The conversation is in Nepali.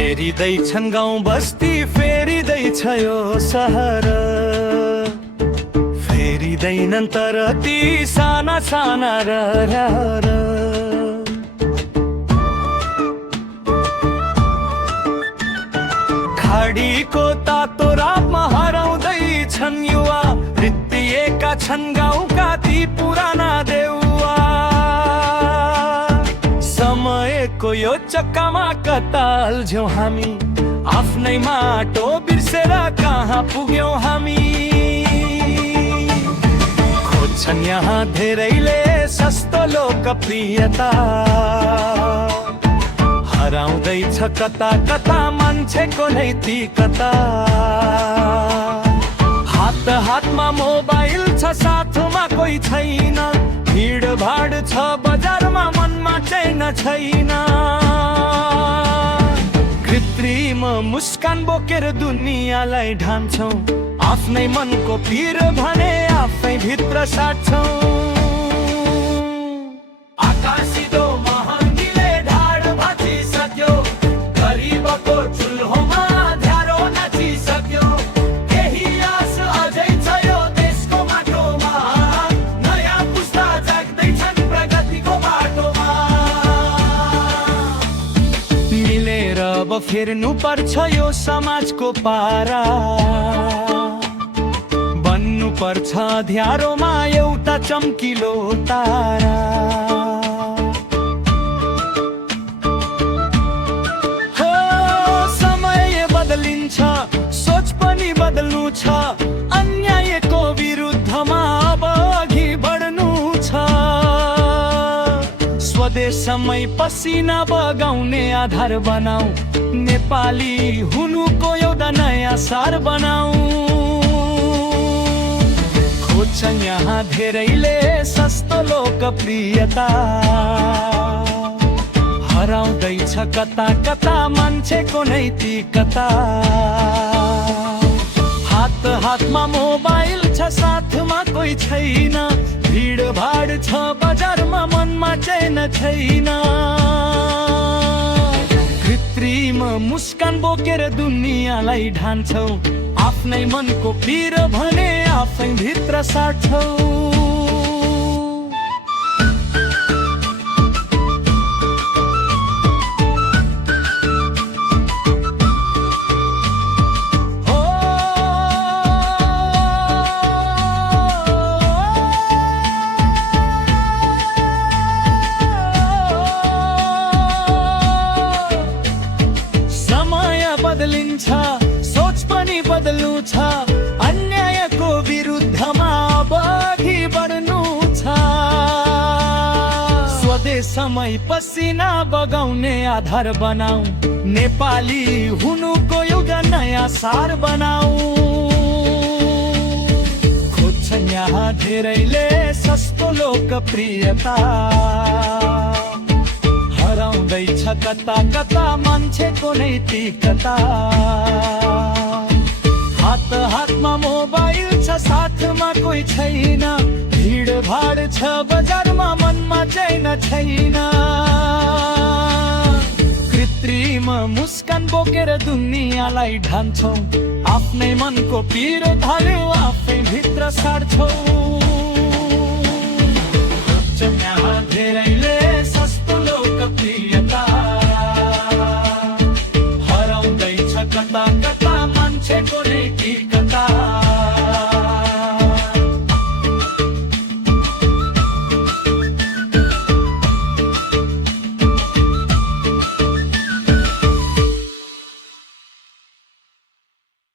फेरिँदैछन् गाउँ बस्ती, फेरिँदैछ यो सहर, फेरिँदैनन् तर ती साना साना रहर। खाडीको तातो रातमा हराउँदैछन् युवा, रित्तिएका छन् गाउँका ती पुराना देउवा। समयको यो चक्कामा कता अल्झ्यौं हामी, आफ्नै माटो बिर्सेर कहाँ पुग्यौं हामी। खोज्छन् यहाँ धेरैले सस्तो लोकप्रियता, हराउँदैछ कता कता मान्छेको नैतिकता। हात हातमा मोबाइल छ, साथमा कोही छैन, भिडभाड छ बजारमा, मनमा चैन छैन। कृत्रिम मुस्कान बोकेर दुनियाँलाई ढान्छौं, आफ्नै मनको पीर भने आफै भित्र साट्छौं। आकाशिदो महँगीले ढाड भाँचिसक्यो, गरिबको चुल्होमा ध्यारो नाचिसक्यो। केही आश अझै छ यो देशको माटोमा, नयाँ पुस्ता जाग्दैछन् प्रगतिको बाटोमा। मिलेर अब फेर्नु पर्छ यो समाजको पारा, बन्नु पर्छ ध्यारोमा एउटा चम्किलो तारा। हो समय बदलिन्छ, सोच पनि बदल्नु छ, अन्यायको विरुद्धमा अब अघि बढ्नु छ। स्वदेशमै पसिना बगाउने आधार बनाऊ, नेपाली हुनुको एउटा नयाँ सार बनाऊ। खोज्छन् यहाँ धेरैले सस्तो लोकप्रियता, हराउँदैछ कता कता मान्छेको नैतिकता। हात हातमा मोबाइल छ, साथमा कोही छैन, भिडभाड छ बजारमा, मनमा चैन छैन। कृत्रिम मुस्कान बोकेर दुनियाँलाई ढान्छौ, आफ्नै मनको पीर भने आफै भित्र साट्छौ। समय बदलिन्छ, सोच पनि बदल्नु छ, अन्यायको विरुद्धमा अब अघि बढ्नु छ। स्वदेशमै पसिना बगाउने आधार बनाऊ, नेपाली हुनुको एउटा नयाँ सार बनाऊ। खोज्छन् यहाँ धेरैले सस्तो लोकप्रियता, हराउँदैछ कता कता मान्छेको नैतिकता। हात हातमा मोबाइल छ, साथमा कोही छैन, भिडभाड छ बजारमा, मनमा चैन छैन। कृत्रिम मुस्कान बोकेर दुनियाँलाई ढान्छौं, आफ्नै मनको पीर धार्यो आफै भित्र साट्छौं।